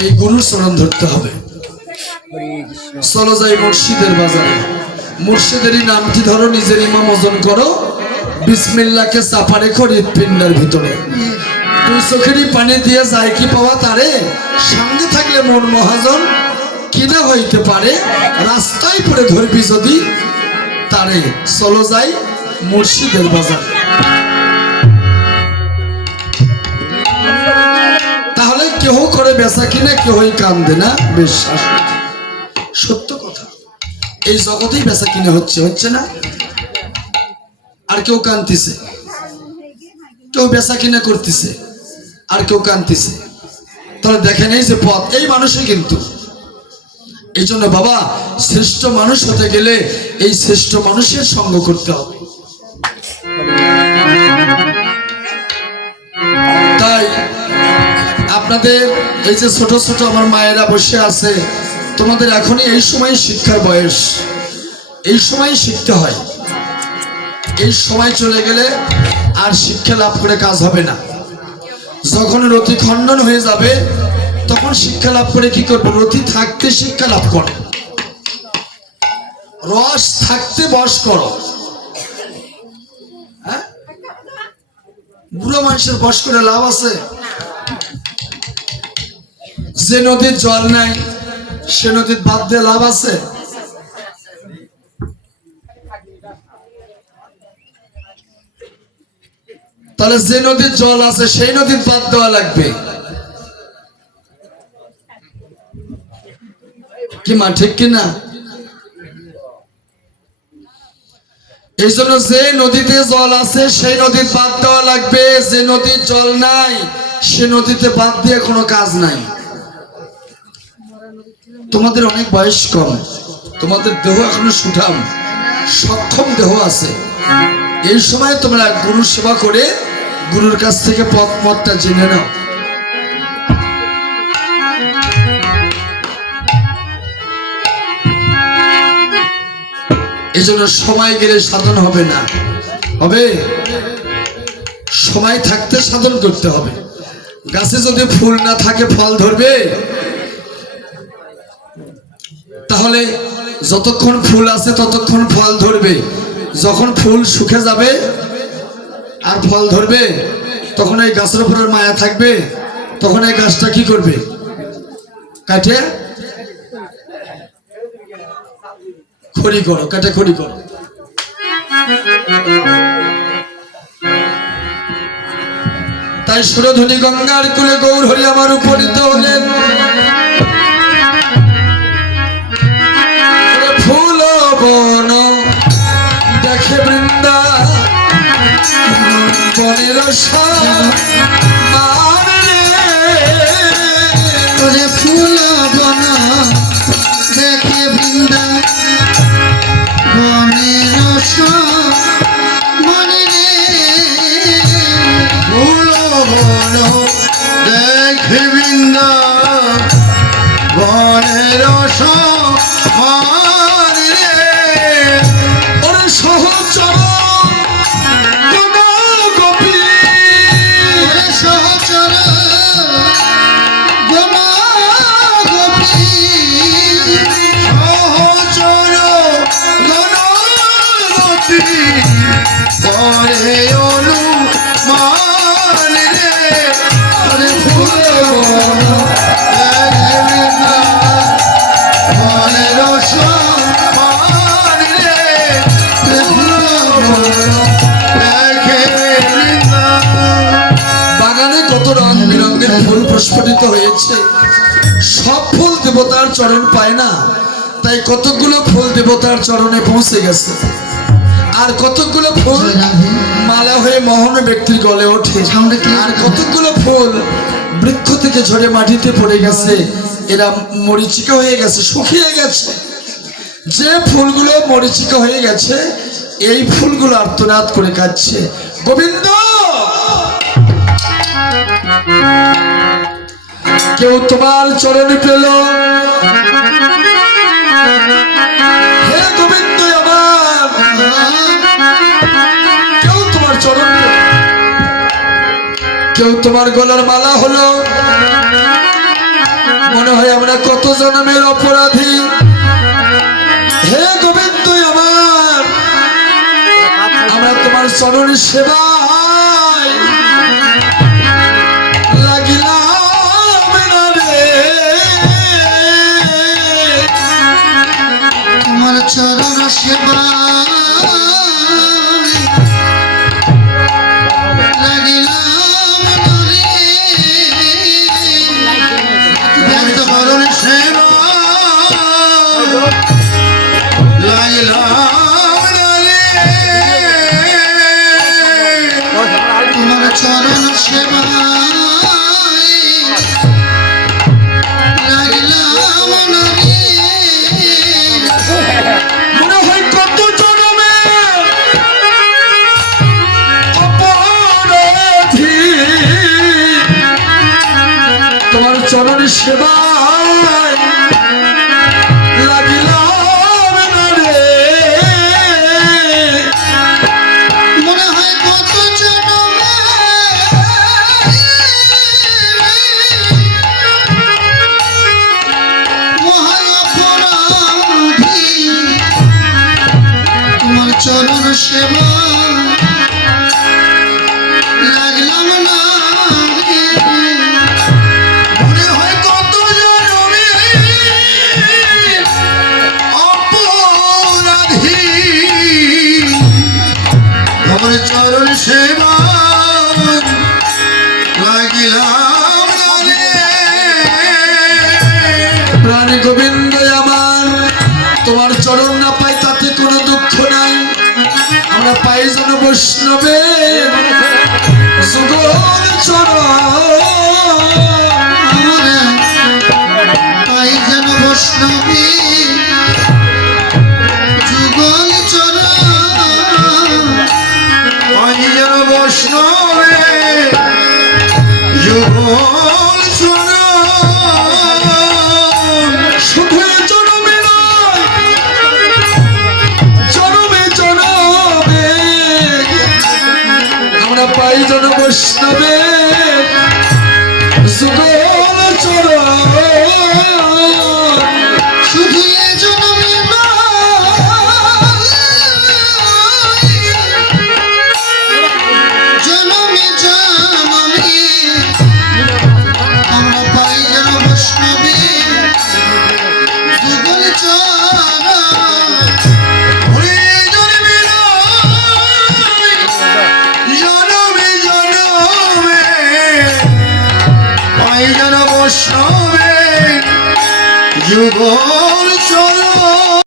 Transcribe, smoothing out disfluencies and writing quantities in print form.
এই গুরুর চরণ ধরতে হবে। চলো যাই মুর্শিদের বাজারে, মুর্শিদেরই নামটি ধরো, নিজের ইমাম ওজন করো, বিসমিল্লাহকে চাপা রেখো হৃৎপিণ্ডের ভিতরে। তুই চোখেরই পানি দিয়ে যায় কি পাওয়া তারে, সঙ্গে থাকলে মন মহাজন কিনা হইতে পারে, রাস্তায় পড়ে ধরবি যদি তারে। চলো যাই মুর্শিদের বাজারে। তাহলে কেউ করে বেচা কিনা, কেউই কান্দে না, বিশ্বাস সত্য কথা। এই জগতেই বেচা কিনা হচ্ছে, হচ্ছে না? আর কেউ কান্দিছে, কেউ বেচা কিনা করতেছে, আর কেউ কান্দিছে। তাহলে দেখেন এই যে পথ, এই মানুষই কিন্তু। এই জন্য বাবা, শ্রেষ্ঠ মানুষ হতে গেলে এই শ্রেষ্ঠ মানুষের সঙ্গ করতে হবে। তাই আপনাদের এই যে ছোট ছোট আমার মায়েরা বসে আছে, তোমাদের এখনই এই সময় শিক্ষার বয়স, এই সময় শিখতে হয়। এই সময় চলে গেলে আর শিক্ষা লাভ করে কাজ হবে না। যখন রতি খণ্ডন হয়ে যাবে তখন শিক্ষা লাভ করে কি করবো? রতি থাকতে শিক্ষা লাভ করো, রস থাকতে বস করো। হ্যাঁ, বুড়ো মানুষের বস করে লাভ আছে? যে নদীর জল নাই সে নদীর বাদ দিয়ে লাভ আছে? তাহলে যে নদীর জল আছে সেই নদীর বাদ দেওয়া লাগবে কি মা, ঠিক কিনা? এই জন্য যে নদীতে জল আছে সেই নদীর বাদ দেওয়া লাগবে, যে নদীর জল নাই সে নদীতে বাদ দিয়ে কোনো কাজ নাই। তোমাদের অনেক বয়স কম, তোমাদের দেহ এখনো সুঠাম সক্ষম দেহ আছে। এই সময় তোমরা গুরু সেবা করে গুরুর কাছ থেকে পথ মতটা জেনে নাও। এই জন্য সময় গেলে সাধন হবে না, হবে সময় থাকতে সাধন করতে হবে। গাছে যদি ফুল না থাকে ফল ধরবে? তাহলে যতক্ষণ ফুল আছে ততক্ষণ ফল ধরবে। যখন ফুল শুকে যাবে আর ফল ধরবে তখন এই গাছের উপর মায়া থাকবে, তখন এই গাছটা কি করবে? কাটে খড়ি করো, কাটে খড়ি করো। তাই সুরধুনি গঙ্গার কুলে গৌর হরি আমার উপনীত হলেন। ফুল বন দেখে বৃন্দা বনের ফুল বন দেখে বৃন্দা বনের মনে রে, ফুল বন দেখে বৃন্দা বনের মনে রে, ওরে সহচর সহচর গোমা গোপী, সহচর গণগোপী করে অনুমান রে, ওরে ফুল বন মনের সম্মান রে, ফুল বন বাগানে কত রং বেরঙের ফুল প্রস্ফুটিত হয়েছে। সব ফুল দেবতার চরণ পায় না, তাই কতগুলো ফুল দেবতার চরণে পৌঁছে গেছে, আর কতগুলো ফুল মালা হয়ে মহান ব্যক্তির গলে ওঠে, আর কতগুলো ফুল বৃক্ষ থেকে ঝরে মাটিতে পড়ে গেছে, এরা মরিচিকা হয়ে গেছে, শুকিয়ে গেছে। যে ফুলগুলো মরিচিকা হয়ে গেছে এই ফুলগুলো আর্তনাদ করে কাঁদছে, গোবিন্দ। কেউ তোমার চরণে পেল, হে গোবিন্দ আমার, কেউ তোমার চরণ পেল, কেউ তোমার গলার মালা হলো, জন্মের অপরাধী। হে গোবিন্দ আমার, আমরা তোমার চরণ সেবায় লাগিলাম না রে। তোমার চরণ সেবা লাগিলাম রে। ব্যস্ত চরণ সেবা লাগিলাম রে। তোমার চরণ সেবা লাগিলাম রে। মনে হয় কত জন্মে অপরাধী, তোমার চরণ সেবায় লাগিলাম না রে। মনে হয় কত জন্মে মহা অপরাধী, তোমার চরণ সেবা লাগলাম না রে। মনে হয় কত জন্মে অপরাধী, তোমার চরণ সেবা লাগিলাম না রে। প্রাণ গোবিন্দ আমার, তোমার চরণ না পাই তাতে কোনো দুঃখ নাই। আমরা পাই যেন বৈষ্ণবের যুগল চরণ। আমরা পাই যেন বৈষ্ণবী যুগল চরণ। পাই যেন বৈষ্ণবে যুগল চরণ। শুধু এ জনমে নয়, জনমে জনমে আমরা পাই যেন বৈষ্ণবের যুগল চরণ। শুধু এ জনমে নয়, জনমে জনমে আমরা পাই যেন বৈষ্ণবী যুগল চরণ। ওরে জনমে নয়, জনমে জনমে পাই যেন বৈষ্ণবী যুগল চরণ।